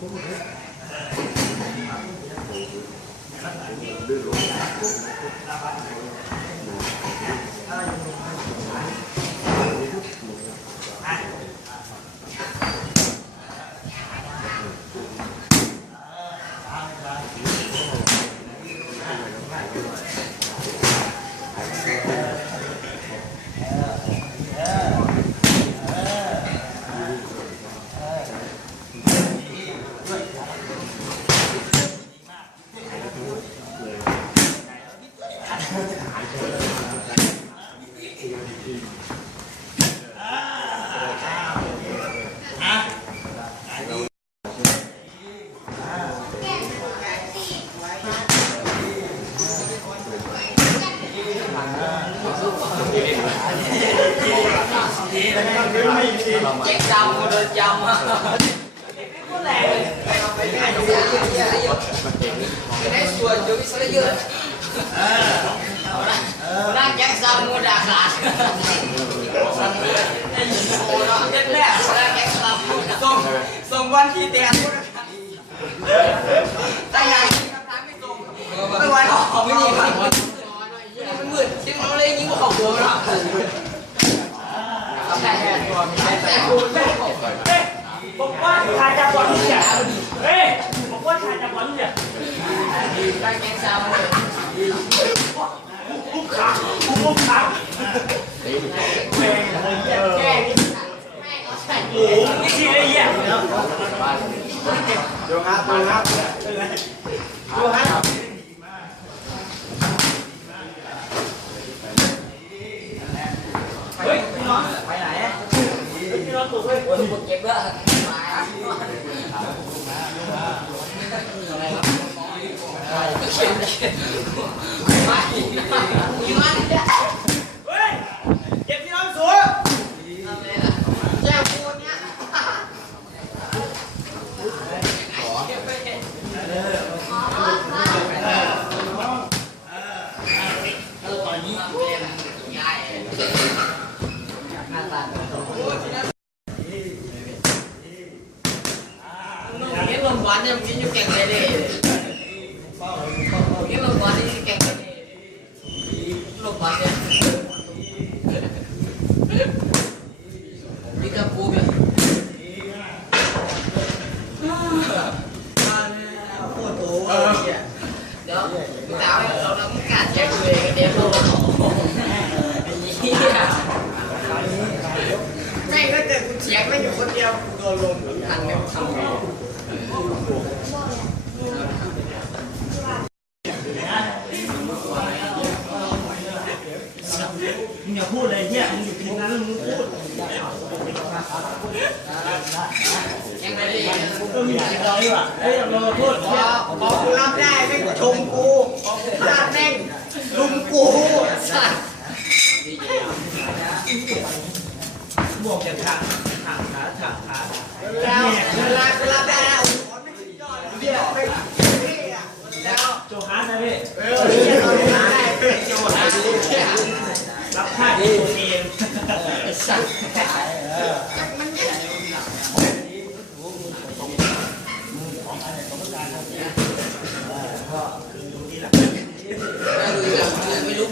แจ็ คดำเดินจำอะได้ส่วนจะวิสระเเลยยิงของหัวแต่ต่กูไม่บอกว่าชายจับบอลเนี่ยเฮ้ยบอกว่าชายจับบอลเนี่ยตั้งแจ็คดำเลยลูกขาลูกขาแม่งอะไรเงี้ยแก้นี่โอ้โหนี่ทีไอ้เหี้ยดูครับดูครับดูครับ เฮ้ยพี่น้องไปไหนพี่น้องถูกเว้ย เก็บแล้วเขียนไม่ไม่ไม่ เฮ้ยเก็บพี่น้องสูง แจ้งพูดเนี่ยเออตอนนี้เรียนย้ายหน้าตาเห็นลมหวานเนี่ยมันอยู่แลยเลยเห็นลมหวานนี่แก่งเลยลมหวานเนี่ยนี่กับปูเนี่ยโอ้ย วสาวเราเราไม่กล้าแจ็คเลยกันเดี๋ยวเราแม่งถ้าเกิดกูเสียงไม่อยู่คนเดียวกูโดนลมทันเนี่ยทำไง มึงอย่าพูดเลยเหี้ยมึงอยู่ทีมนั้นมึงพูด ออมึงอย่าเราดีกว่าเฮ้ยอย่าเราพูดพอกูรับได้ไม่ชมกูพอกูพลาดแม่งลุมกูสัตว์บวกจะถักถักขาถักขาแล้วเวลากูรับได้นะโอ้โหไม่สุดยอดเลยเนี่ยไม่เท่อะแล้วโจฮาร์ดนะพี่ เออเนี่ยเราทำได้เป็นโจทย์นะเนี่ย รับค่าที่ตัวเอง สัตว์ ไม่รู้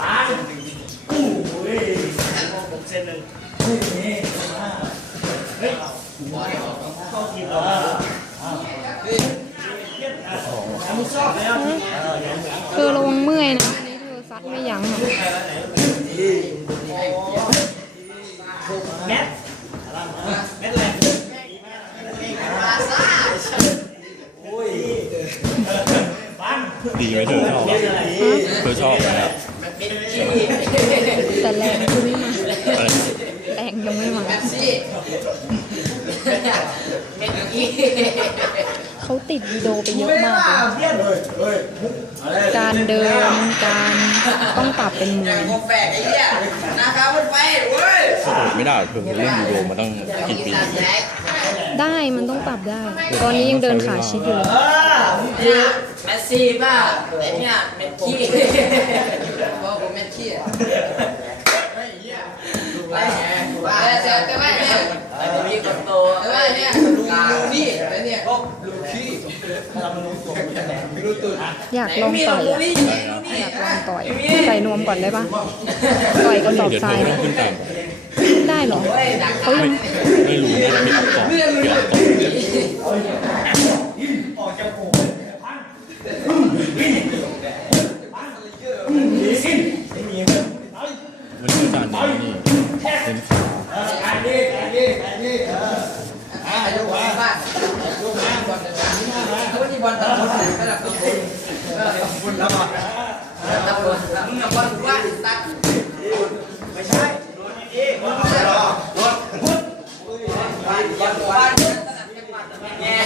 ล้านอู้ยผมเซนหนึ่งเฮ้ยเฮ้ยเข้าทีมเรามึงชอบแล้วเธอลงเมื่อยนะอันนี้เธอซัดไม่ยั้ง แรงยังไม่มาแรงยังไม่มาเขาติดวีดีโอไปเยอะมากเลยการเดินการต้องปรับเป็นมวยสะดุดไม่ได้เพิ่งเล่นวีดีโอมาตั้งกี่ปีได้มันต้องปรับได้ ตอนนี้ยังเดินขาชิดอยู่เลยเนี่ยแมสซี่ป่ะแต่เนี่ยแมสซี่พ่อผมแมสซี่ แต่แต่ว่าเนี่ยอันนี้คนโตแต่ว่เนี่ยลูลูนี่แล้เนี่ยก็ลูขี้เรามารู้ตัวรู้ตัวอยากลองต่อยอยากลองต่อยใส่นวมก่อนได้ปะต่อยกระสอบทรายได้หรอเขายังไม่รู้เลยไม่รู้ตอบเดี๋ยวก่อน ออกจากโผล่พันดีสิ้นไม่มีเงิน วันนี้อาจารย์นี่นี่เป็นขา เออการดีการดีการดีเอออะยกบอลบ้านยกบอลบอลต่างๆเขาที่บอลตะบนระดับตะบนเออตะบนแล้วบอลตะบนมึงกับบอลว่าตัดไม่ใช่รถดีรถไม่รอรถพุทธบ้านบอลบ้านแง่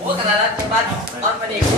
โอ้ขนาดนั้นบ้านตอนมาเด็กกูไป